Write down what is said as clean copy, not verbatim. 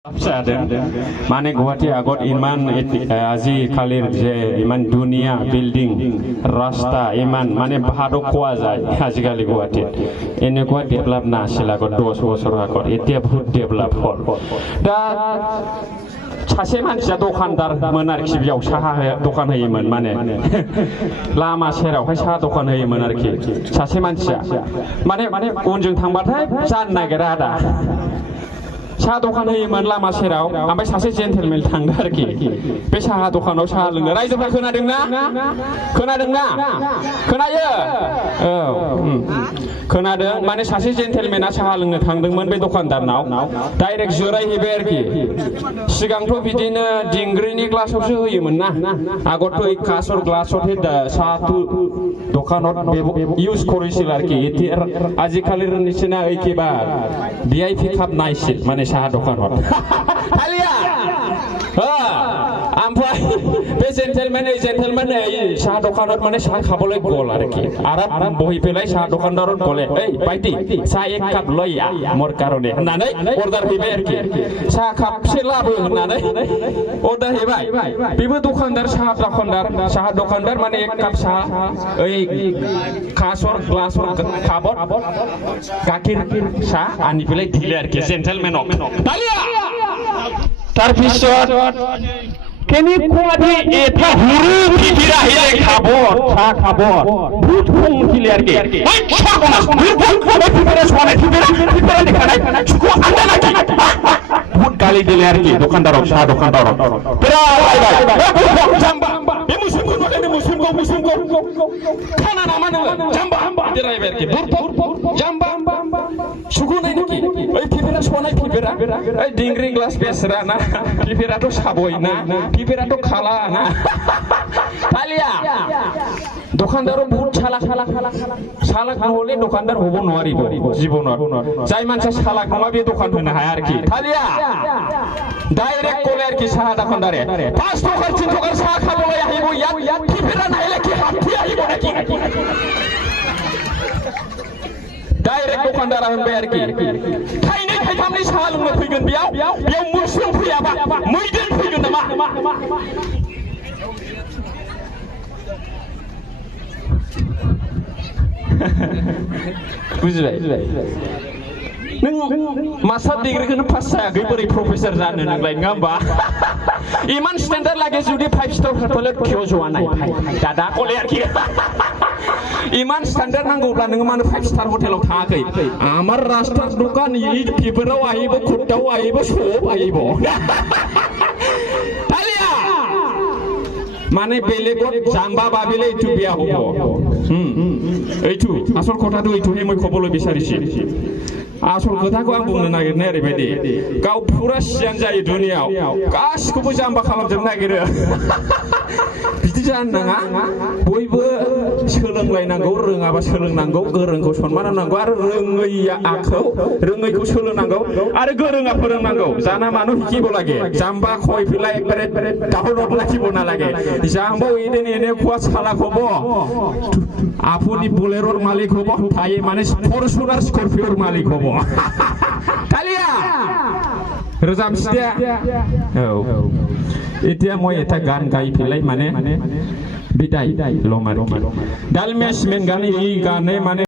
माने गुवाहाटी आगत इमान आजि खालिर जे इमान दुनिया बिल्डिंग रास्ता इमान माने भादो खवा जाय आजिखालि गुवाहाटी एनेकुवा डेभलप ना आसिलागो 10 बছर आगत एतिया बहुत डेभलप हल दा सासे मानसिया दखानदार मोन आरोखि बेयाव साहा दखान होयोमोन माने लामा सेरावहाय साहा दखान होयोमोन आरोखि सासे मानसिया माने उनजों थांबाथाय जानो नागिरा आदा साहा दखान होयोमोन लामा सेराव ओमफ्राय सासे जेन्टेलमेन थांदो आरोखि बे साहा दखानाव साहा लोंनो रायजोफ्रा खोनादोंना खोनायो औ खोनादों माने सासे जेन्टेलमेना साहा लोंनो थांदोंमोन बे दखानदारनाव डाइरेक्ट जिरायहैबाय आरोखि सिगांथ' बिदिनो दिंग्रिनि ग्लासावसो होयोमोन ना আগততো এই কাঁচৰ গ্লাছতহে চাহটো দোকানত ইউজ কৰিছিল আৰকি আজিকালিৰ নিচিনা এই কিবা ভিআইপি কাপ নাইছিল মানে साहा दखानाव हालिया ओमफ्राय बे जेन्टेलमेन साहा दखानाव माने साहा खाबले गल आरोखि आराम बहिफैलाय साहा दखानदारत गले ओइ बायदि साहा एक काप लया मोर कारणे होननानै अर्डार हैबाय आरोखि साहा कापसे लाबो होननानै अर्डार हैबाय बेबो दखानदार साहा दखानदार माने एक काप साहा ओइ कासर ग्लासर कापत गाखिर साहा आनिफैलाय दिले आरोखि जेन्टेलमेनक हालिया तार पिছত केनेकुवादि एफा हुरु फिथिरा hele खाबत सा खाबत भूत खंखिले आरोखि ओइ सागना फिथिरा सनाय फिथिरा देखानाय सुखु आन्दा नाखि भूत गाली दिले आरोखि दखानदारक साहा दखानदारक बिराद जाम्बा बे मुस्लिमखौ खाना नामा नोङो जाम्बा बिदि रायबाय आरोखि जाम्बा सुखु नाय नाखि ओइ फिथिरा सनाय फिथिरा ओइ दिंग्रि ग्लास बेसरा ना फिथिराथ' साबय ना फिथिराथ' खाला ना हालिया दखानदारो बहुत सालाक নহলে दखानदार হব নোৱাৰিব জীৱনত जाय मानसिया सालाक नङा बे दखान होनो हाया आरोखि हालिया डाइरेक्ट कले आरोखि साहा दखानदारे 5 टका 3 टका साहा खाবলৈ আহিব ইয়াত फिथिरा नायले কি হাতি আহিব নাকি डाइरेक्ट दखानदारा होनबाय आरोखि थाइनै थाइथामनि साहा लोंनो फैगोन बेयाव मुस्लिम फैयाबा मैदेर फैगोन नामा बुजिबाय नों मास्टार डिग्रीखौनो पास जायाखै बोरै प्रफेसर जानो नोंलाय नङा होमबा इमान स्टेन्डार्ड লাগে जुदि 5 स्टार हटेলত खेव जवा नाय दादा कले आरोखि इमान स्टैंडर्ड नांगौब्ला नों मानो 5 स्टार हटेलाव थाङाखै आमार राष्ट्र दखान इ पेपराव आइबो खुट्टाव आइबो सब आइबो हालिया माने बेलेगत जाम्बा बाबिले इटु बिया हबो এইটো আসল কথাটো এইটোহে মই ক'বলৈ বিচাৰিছি আসল কথাखौ आं बुंनो नागिरनाय ओरैबायदि गाव पुरा सियान जायो दुनियाव गासिखौबो जाम्बा खालामजोबनो नागिरो बिदि जानो नाङा बयबो सोलोंलायनांगौ रोङाबा सोलोंनांगौ गोरोंखौ सनमान होनांगौ आरो रोङैखौ सोलोंनांगौ आरो गोरोङा फोरोंनांगौ জানা মানুহ শিকিব লাগে জাম্বা কই ফেলাই একবারে ডাউনলোড রাখিব না লাগে জাম্বা এদিন এনেকুৱা চালাক হ'ব আপুনি বুলেৰোৰ মালিক হ'ব তাই মানে ফরচুনার স্করপিওর মালিক হ'ব কালিয়া रोजाबसिया এতিয়া মই এটা গান গাই ফেলাই মানে বিদায় লম আৰু ডালমেশ মেন গানে এই গানে মানে